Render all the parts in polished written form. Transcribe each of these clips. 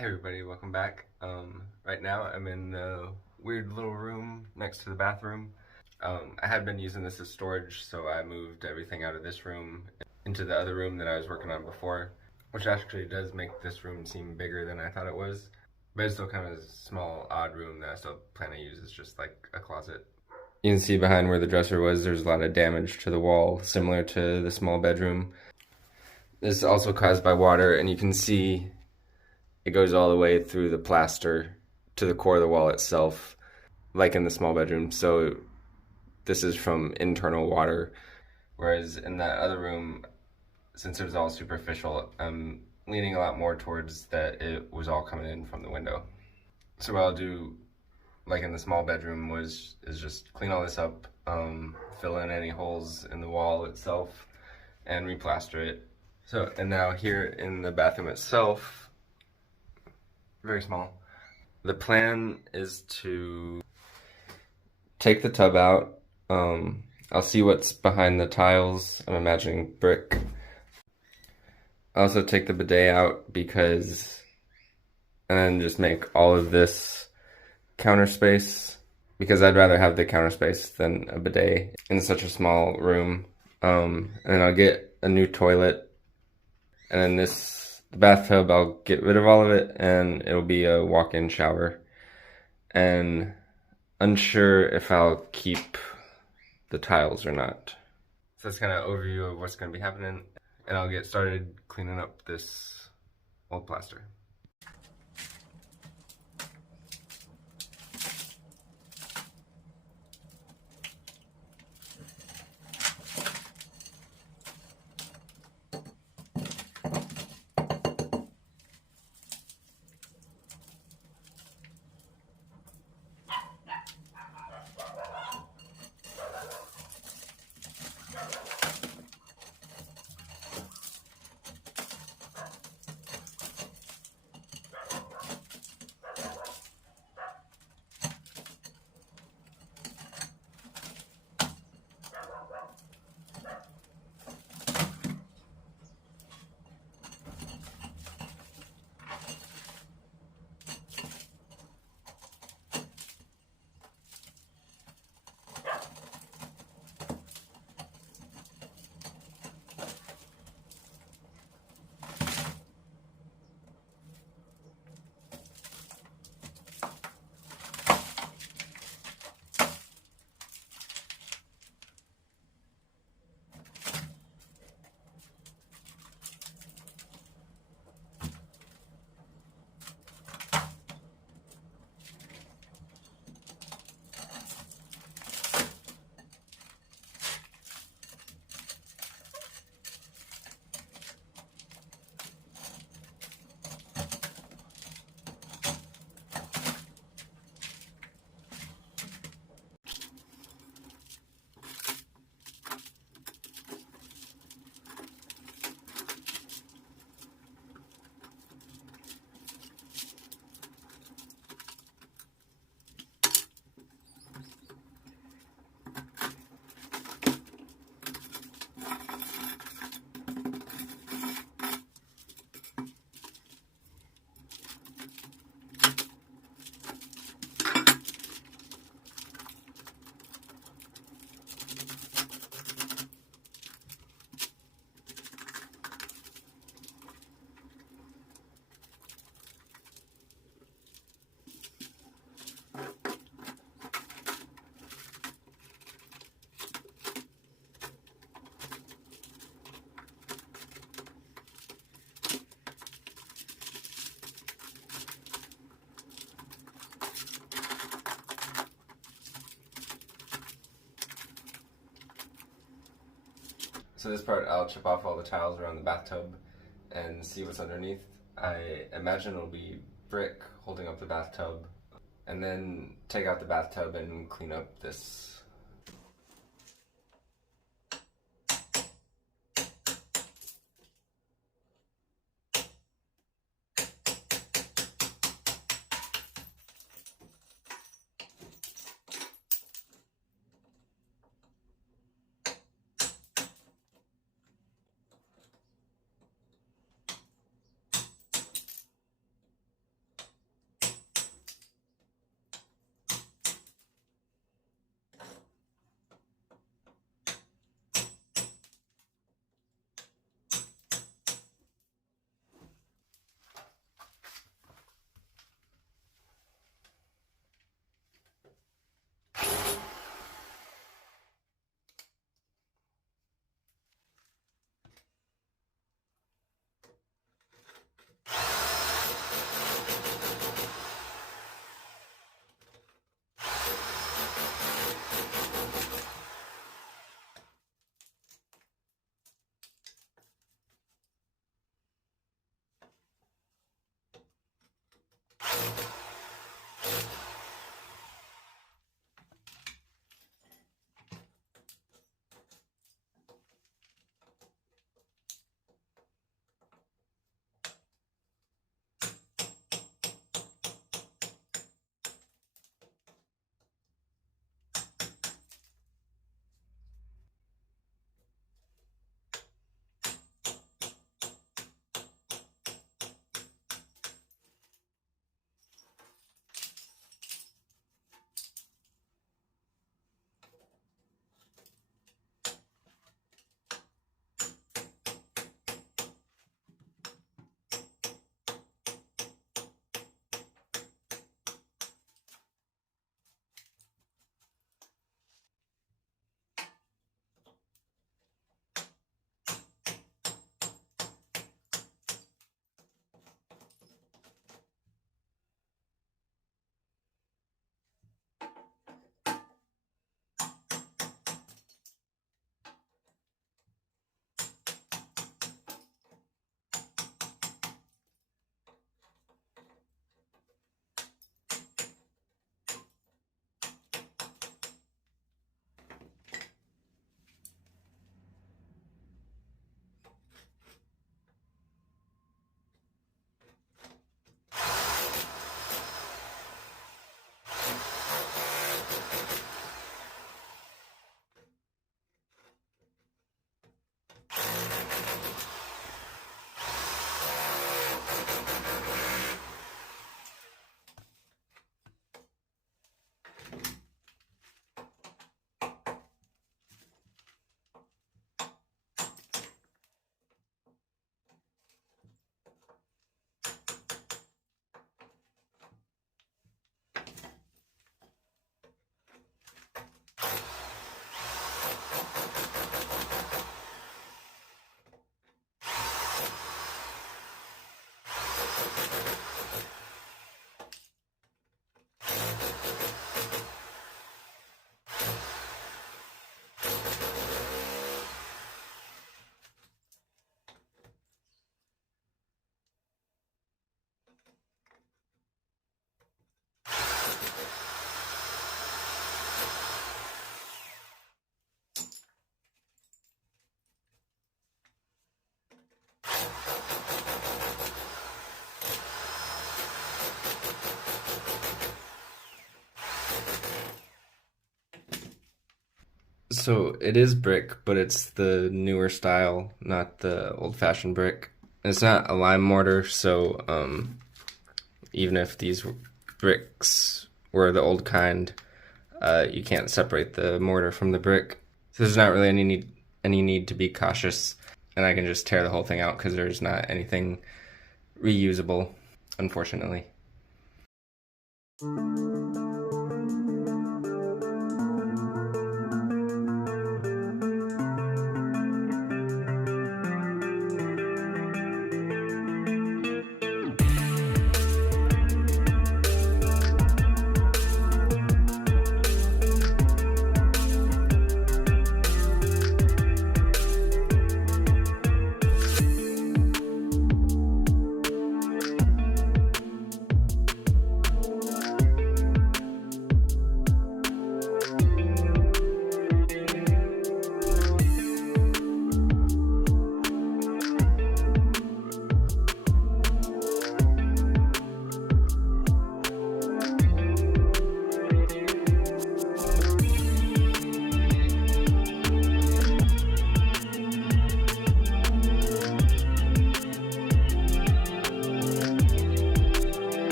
Hey everybody, welcome back. Right now I'm in the weird little room next to the bathroom. I had been using this as storage, so I moved everything out of this room into the other room that I was working on before, which actually does make this room seem bigger than I thought it was. But it's still kind of a small, odd room that I still plan to use as just like a closet. You can see behind where the dresser was, there's a lot of damage to the wall, similar to the small bedroom. This is also caused by water, and you can see it goes all the way through the plaster to the core of the wall itself, like in the small bedroom. So this is from internal water. Whereas in that other room, since it was all superficial, I'm leaning a lot more towards that it was all coming in from the window. So what I'll do, like in the small bedroom, is just clean all this up, fill in any holes in the wall itself, and replaster it. So, and now here in the bathroom itself, very small. The plan is to take the tub out. I'll see what's behind the tiles. I'm imagining brick. I also take the bidet out and then just make all of this counter space because I'd rather have the counter space than a bidet in such a small room. And then I'll get a new toilet, and then the bathtub, I'll get rid of all of it and it'll be a walk-in shower. And unsure if I'll keep the tiles or not. So that's kind of overview of what's going to be happening, and I'll get started cleaning up this old plaster. So this part, I'll chip off all the tiles around the bathtub and see what's underneath. I imagine it'll be brick holding up the bathtub, and then take out the bathtub and clean up this. So it is brick, but it's the newer style, not the old-fashioned brick. It's not a lime mortar, so even if these bricks were the old kind, you can't separate the mortar from the brick. So there's not really any need to be cautious, and I can just tear the whole thing out because there's not anything reusable, unfortunately.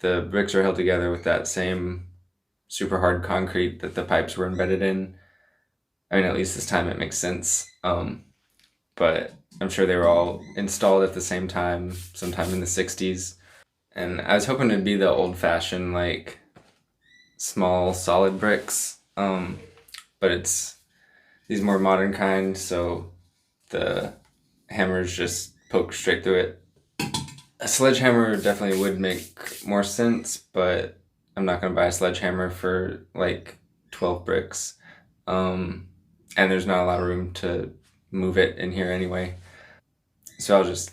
The bricks are held together with that same super hard concrete that the pipes were embedded in. I mean, at least this time it makes sense. But I'm sure they were all installed at the same time, sometime in the 60s. And I was hoping it'd be the old-fashioned, like, small, solid bricks. But it's these more modern kind, so the hammers just poke straight through it. A sledgehammer definitely would make more sense, but I'm not going to buy a sledgehammer for like 12 bricks. And there's not a lot of room to move it in here anyway. So I'll just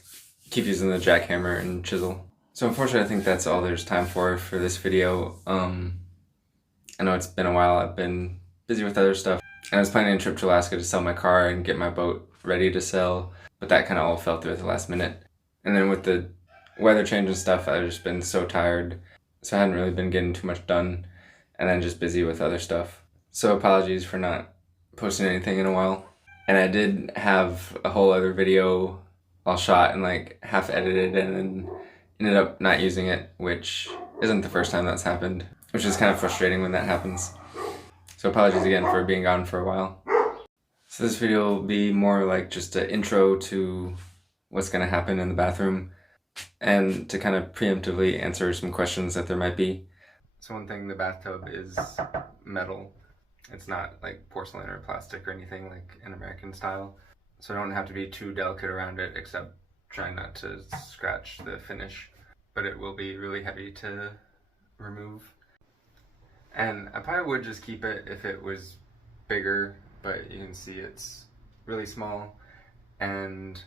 keep using the jackhammer and chisel. So unfortunately, I think that's all there's time for this video. I know it's been a while. I've been busy with other stuff. And I was planning a trip to Alaska to sell my car and get my boat ready to sell, but that kind of all fell through at the last minute. And then with the weather change and stuff, I've just been so tired, so I hadn't really been getting too much done, and then just busy with other stuff. So apologies for not posting anything in a while. And I did have a whole other video all shot and like half edited and then ended up not using it, which isn't the first time that's happened, which is kind of frustrating when that happens. So apologies again for being gone for a while. So this video will be more like just an intro to what's going to happen in the bathroom and to kind of preemptively answer some questions that there might be. So one thing, the bathtub is metal. It's not like porcelain or plastic or anything like in American style. So I don't have to be too delicate around it, except trying not to scratch the finish. But it will be really heavy to remove. And I probably would just keep it if it was bigger, but you can see it's really small. And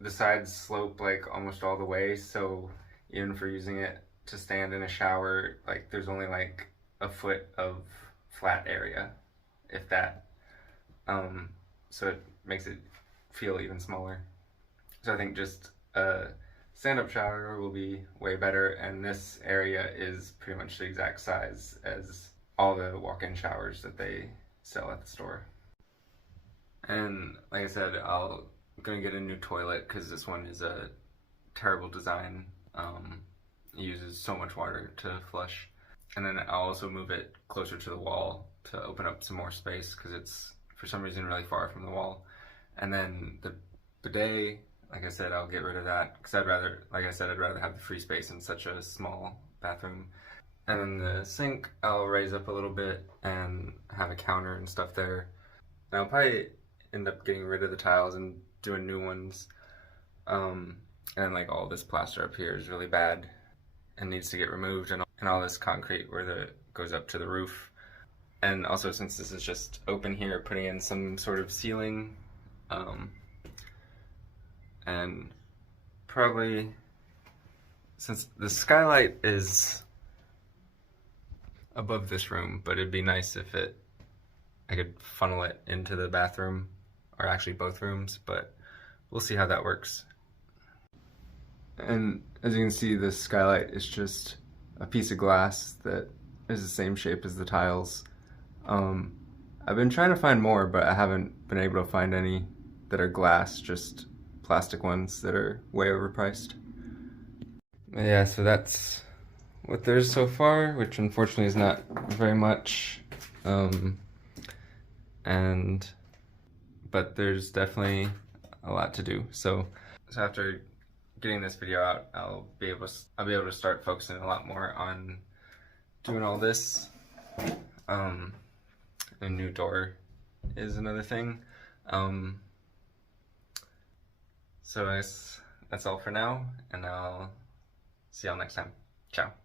the sides slope like almost all the way, so even for using it to stand in a shower, like there's only like a foot of flat area, if that. So it makes it feel even smaller. So I think just a stand-up shower will be way better, and this area is pretty much the exact size as all the walk-in showers that they sell at the store. And like I said, I'm gonna get a new toilet because this one is a terrible design. It uses so much water to flush. And then I'll also move it closer to the wall to open up some more space because it's for some reason really far from the wall. And then the bidet, like I said, I'll get rid of that because I'd rather have the free space in such a small bathroom. And then the sink, I'll raise up a little bit and have a counter and stuff there. And I'll probably end up getting rid of the tiles and doing new ones. And like all this plaster up here is really bad and needs to get removed, and all this concrete where it goes up to the roof. And also, since this is just open here, putting in some sort of ceiling, and probably, since the skylight is above this room, but it'd be nice if I could funnel it into the bathroom, or actually both rooms, but we'll see how that works. And as you can see, this skylight is just a piece of glass that is the same shape as the tiles. I've been trying to find more, but I haven't been able to find any that are glass, just plastic ones that are way overpriced. Yeah, so that's what there is so far, which unfortunately is not very much. But there's definitely a lot to do. So after getting this video out, I'll be able to start focusing a lot more on doing all this. A new door is another thing. So I guess that's all for now, and I'll see y'all next time. Ciao.